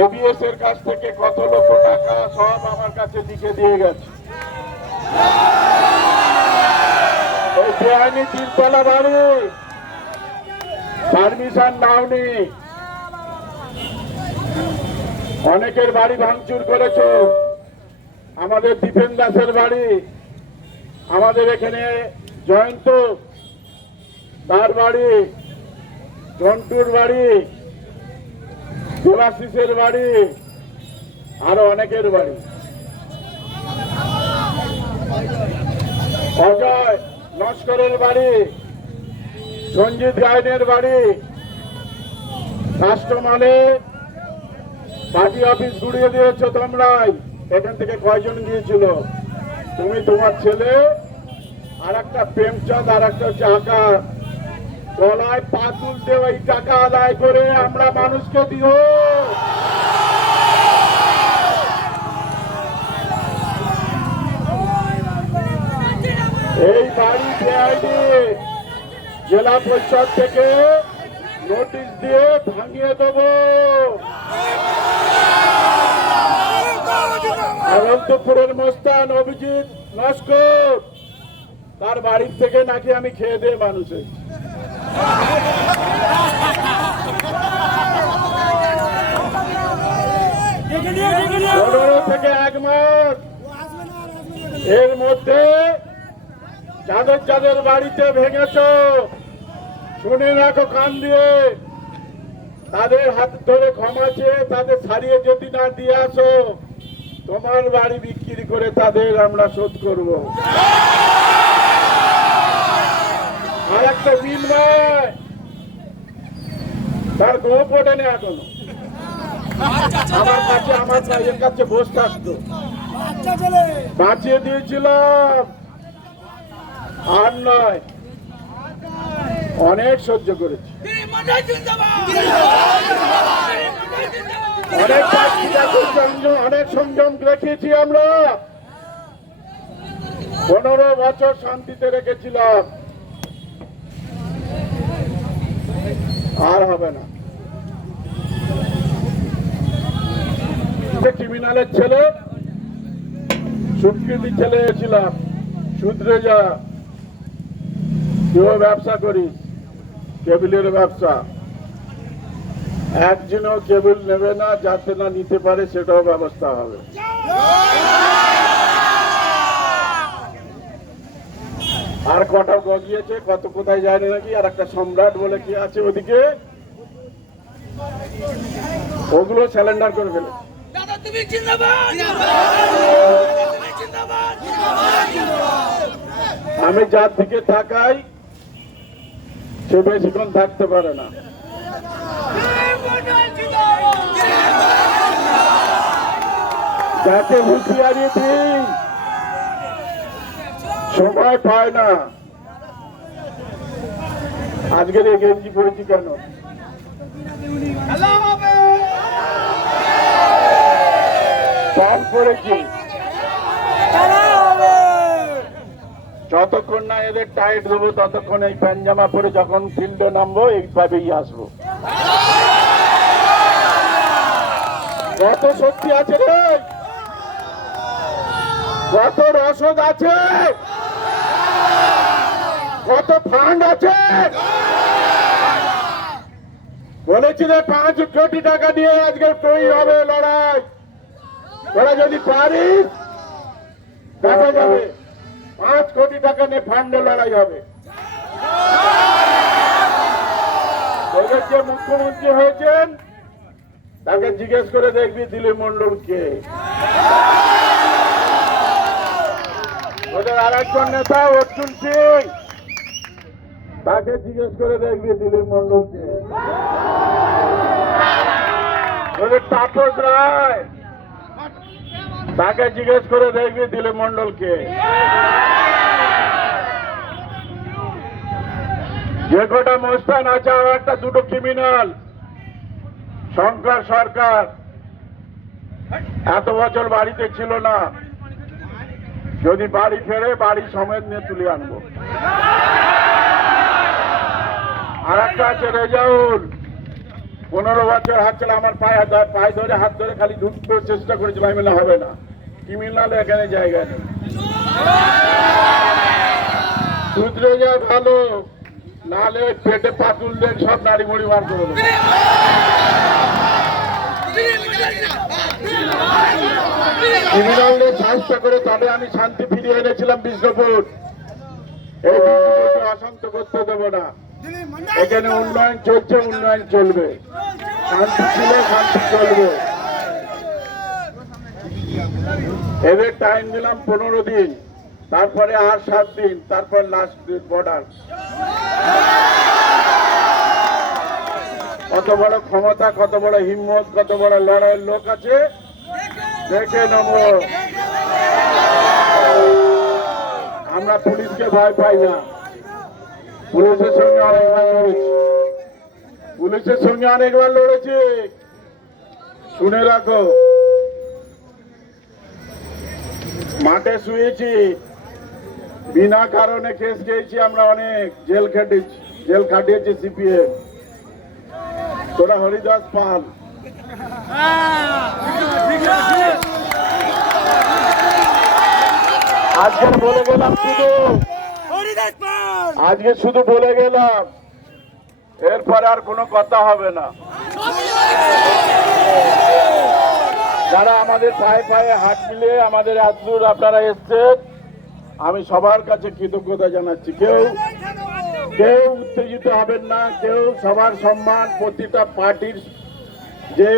ABS এর কাছ থেকে কত লক্ষ টাকা সব আমার কাছে লিখে দিয়ে গেছে। ওই বেআইনি তিনতলা বাড়ি পারমিশন নাওনি, অনেকের বাড়ি ভাঙচুর করেছ। আমাদের দীপেন দাসের বাড়ি, আমাদের এখানে জয়ন্ত তার বাড়ি, ঝন্টুর বাড়ি, দেবাশিসের বাড়ি, আরো অনেকের বাড়ি, অজয় নস্করের বাড়ি, সঞ্জিত গায়নের বাড়ি, কাস্টমারে পার্টি অফিস ঘুরিয়ে দিয়েছ তোমরাই। এখান থেকে কয়জন গিয়েছিল? তুমি, তোমার ছেলে, আর একটা প্রেমচাঁদ, আর একটা হচ্ছে আকাশ। গলায় পা তুলতে ওই টাকা আদায় করে আমরা মানুষকে দিও। এই বাড়ি বেআইনি জেলা পরিষদ থেকে নোটিশ দিয়ে ভাঙিয়ে দেব। অনন্তপুরের মোস্তান অভিজিৎ নস্কর, তার বাড়ির থেকে নাকি আমি খেয়ে দিয়ে মানুষের 15 থেকে 1 মাস এর মধ্যে যাদের যাদের বাড়িতে ভেঙেছ শুনে রাখো কান দিয়ে, তাদের হাত ধরে ক্ষমা চেয়ে তাদের ছাড়িয়ে যদি না দিয়ে আসো, তোমার বাড়ি বিক্রি করে তাদের আমরা শোধ করব। আর একটা বিনময়, তার গোপ ওঠেনি এখনো, আমার ভাইয়ের কাছে বসে থাকতো, বাঁচিয়ে দিয়েছিলাম। আর নয়, অনেক সহ্য করেছি, অনেক সংযম রেখেছি আমরা। 15 বছর শান্তিতে রেখেছিলাম, আর হবে না। ক্রিমিনালের ছেলে, সুকৃতি ছেলে ছিলাম, শুধরে যা, তুইও ব্যবসা করিস, কেবিলের ব্যবসা। একজনও কেবিল নেবে না, যাতে না নিতে পারে সেটাও ব্যবস্থা হবে। আর কটা গিয়েছে, কত কোথায় যায় না নাকি। আর একটা সম্রাট বলে কি আছে ওদিকে, ওগুলো স্যালেন্ডার করে ফেলে। আমি যার দিকে তাকাই সে বেশিক্ষণ থাকতে পারে না। যাকে হুঁশিয়ারি দিই সময় পায় না। আজকের এই গেঞ্জি পড়েছি কেন? কম করেছি, যতক্ষণ না এদের টাইট দেবো ততক্ষণ এই প্যান্ট-জামা পরে যখন ফিল্ডে নামবো এইভাবেই আসবো। কত শক্তি আছে রে, কত রসদ আছে, কত ফান্ড আছে। বলেছিলে 5 কোটি টাকা দিয়ে আজকে তৈরি হবে লড়াই। তোরা যদি পারিস দেখা যাবে 5 কোটি টাকা নিয়ে ফান্ডে লড়াই হবে। ওদের যে মুখ্যমন্ত্রী হয়েছেন তাকে জিজ্ঞেস করে দেখবি দিলীপ মন্ডলকে। ওদের আর একজন নেতা অর্জুন সিং, তাকে জিজ্ঞেস করে দেখবি দিলীপ মন্ডলকে। ওদের তাপস রায়, তাকে জিজ্ঞেস করে দেখবি দিলীপ মন্ডলকে। যে কটা মোস্তান আছে, আর একটা 2টো ক্রিমিনাল, শঙ্কর সরকার এত বছর বাড়িতে ছিল না, যদি বাড়ি ফেরে বাড়ি সমেত নিয়ে তুলে আনবো। আর একটা আছে রেজাউল, 15 বছর হাত চলে আমার পায়ে ধরে হাত ধরে খালি ঢুকতে চেষ্টা করেছিল, আমি বললাম হবে না, ক্রিমিনাল এখানে জায়গা নেই। শুধরে যায় ভালো, নাহলে ওই পেটে পাতুল দেখ সব নাড়ি মুড়ি বার করে দেবে। ক্রিমিনালদের সাহায্য করে তবে আমি শান্তি ফিরিয়ে এনেছিলাম বিষ্ণুপুর। এই বিষ্ণুপুরকে অশান্ত করতে দেবো না। এখানে উন্নয়ন চলছে, উন্নয়ন চলবে, শান্তি ছিল, শান্তি চলবে। এদের টাইম দিলাম 15 দিন, তারপরে আর 7 দিন, তারপর লাস্ট বর্ডার। কত বড় ক্ষমতা, কত বড় হিম্মত, কত বড় লড়াইয়ের লোক আছে দেখে নেব। আমরা পুলিশকে ভয় পাই না, পুলিশের সঙ্গে অনেকবার লড়েছি, পুলিশের সঙ্গে অনেকবার লড়েছি, শুনে রাখো। মাঠে শুয়েছি, বিনা কারণে কেস খেয়েছি আমরা, অনেক জেল খাটিয়েছি সিপিএম। তোরা হরিদাস পাল, আজকে বলে গেলাম শুধু, আজকে শুধু বলে গেলাম, এরপরে আর কোনো কথা হবে না। যারা আমাদের পায়ে পায়ে হাত মিলিয়ে আমাদের আজদূর আপনারা এসছেন, আমি সবার কাছে কৃতজ্ঞতা জানাচ্ছি। কেউ উত্তেজিত হবেন না, কেউ সবার সম্মান, প্রতিটা পার্টির যে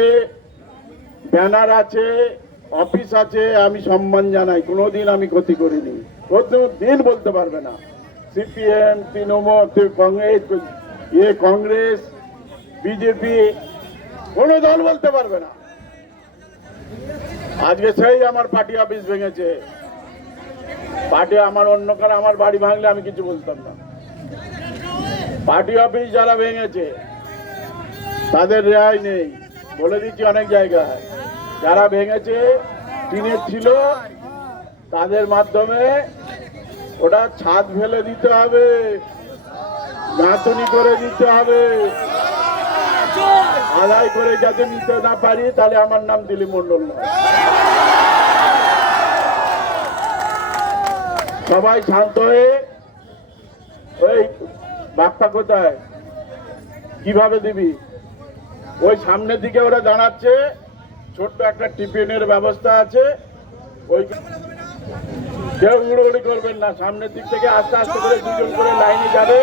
ব্যানার আছে, অফিস আছে, আমি সম্মান জানাই, কোনোদিন আমি ক্ষতি করিনি, কোনোদিন বলতে পারবে না। সিপিএম, তৃণমূল, কংগ্রেস, বিজেপি, কোনো দল বলতে পারবে না। আজকে সেই আমার পার্টি অফিস ভেঙেছে, পার্টি আমার অন্য কারো আমার বাড়ি ভাঙলে আমি কিছু বলতাম না। পার্টি অফিস যারা ভেঙেছে তাদের রেহাই নেই, বলে দিচ্ছি অনেক জায়গায়। যারা ভেঙেছে, টিনের ছিল, তাদের মাধ্যমে ওটা ছাদ ফেলে দিতে হবে, গাঁথনি করে দিতে হবে, আদায় করে যাতে নিতে না পারি, তাহলে আমার নাম দিলীপ মন্ডল না। সবাই শান্ত হয়ে, ওই বাপ্পা কোথায়, কিভাবে দিবি, ওই সামনের দিকে ওরা দাঁড়াচ্ছে, ছোট্ট একটা টিফিনের ব্যবস্থা আছে, ওই কেউ উড়োউড়ি করবেন না, সামনের দিক থেকে আস্তে আস্তে করে 2জন করে লাইনে যাবে।